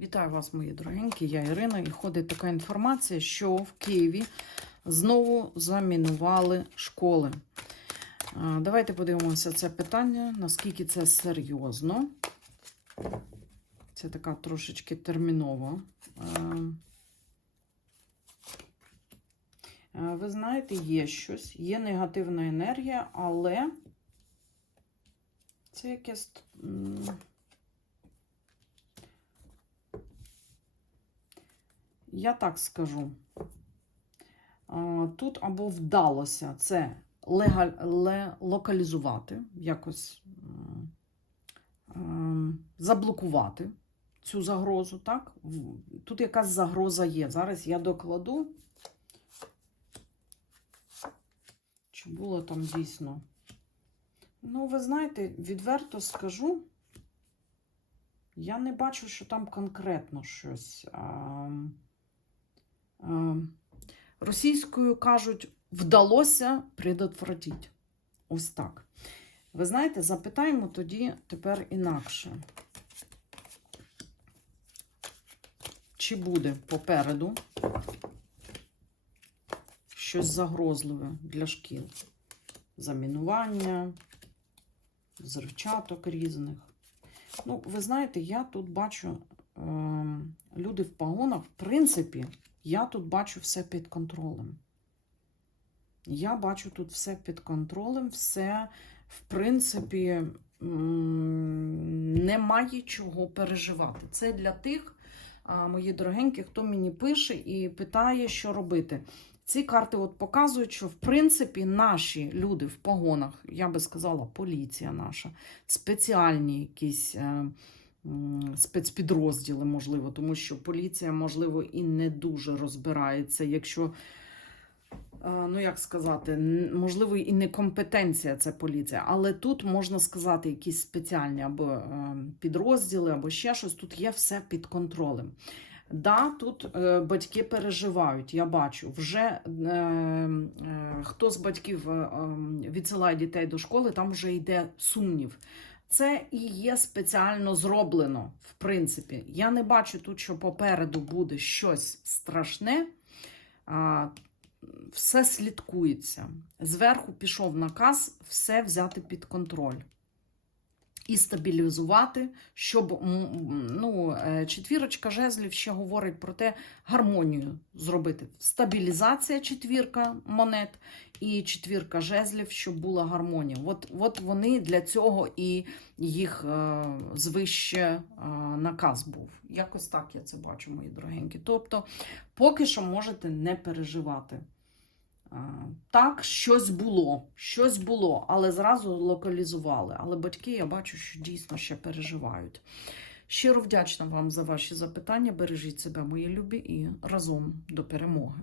Вітаю вас, мої дорогенькі. Я Ірина. І ходить така інформація, що в Києві знову замінували школи. Давайте подивимося це питання, наскільки це серйозно. Це така трошечки термінова. Ви знаєте, є щось, є негативна енергія, але це якесь. Я так скажу. Тут або вдалося це локалізувати, якось ем, заблокувати цю загрозу, так? Тут якась загроза є. Зараз я докладу. Чи було там дійсно? Ну, ви знаєте, відверто скажу, я не бачу, що там конкретно щось. Російською кажуть, вдалося предотвратити. Ось так. Ви знаєте, запитаємо тоді тепер інакше. Чи буде попереду щось загрозливе для шкіл? Замінування, взривчаток різних. Ну, ви знаєте, я тут бачу е, люди в погонах, в принципі, я тут бачу все під контролем. Я бачу тут все під контролем, все, в принципі, немає чого переживати. Це для тих, мої дорогенькі, хто мені пише і питає, що робити. Ці карти от показують, що в принципі наші люди в погонах, я би сказала, поліція наша, спеціальні якісь е, спецпідрозділи, можливо, тому що поліція, можливо, і не дуже розбирається, якщо. е, Ну, як сказати, можливо, і не компетенція це поліція, але тут можна сказати, якісь спеціальні або е, підрозділи, або ще щось. Тут є все під контролем. Да, тут е, батьки переживають, я бачу. Вже хто з батьків е, е, відсилає дітей до школи, там вже йде сумнів. Це і є спеціально зроблено, в принципі. Я не бачу тут, що попереду буде щось страшне. А, все слідкується. Зверху пішов наказ все взяти під контроль. І стабілізувати, щоб ну, е, четвірочка жезлів ще говорить про те, гармонію зробити. Стабілізація четвірка монет і четвірка жезлів, щоб була гармонія. От, от вони для цього і їх е, звище е, наказ був. Якось так я це бачу, мої дорогенькі. Тобто, поки що можете не переживати. А, Так, щось було, щось було, але зразу локалізували. Але батьки, я бачу, що дійсно ще переживають. Щиро вдячна вам за ваші запитання. Бережіть себе, мої любі, і разом до перемоги.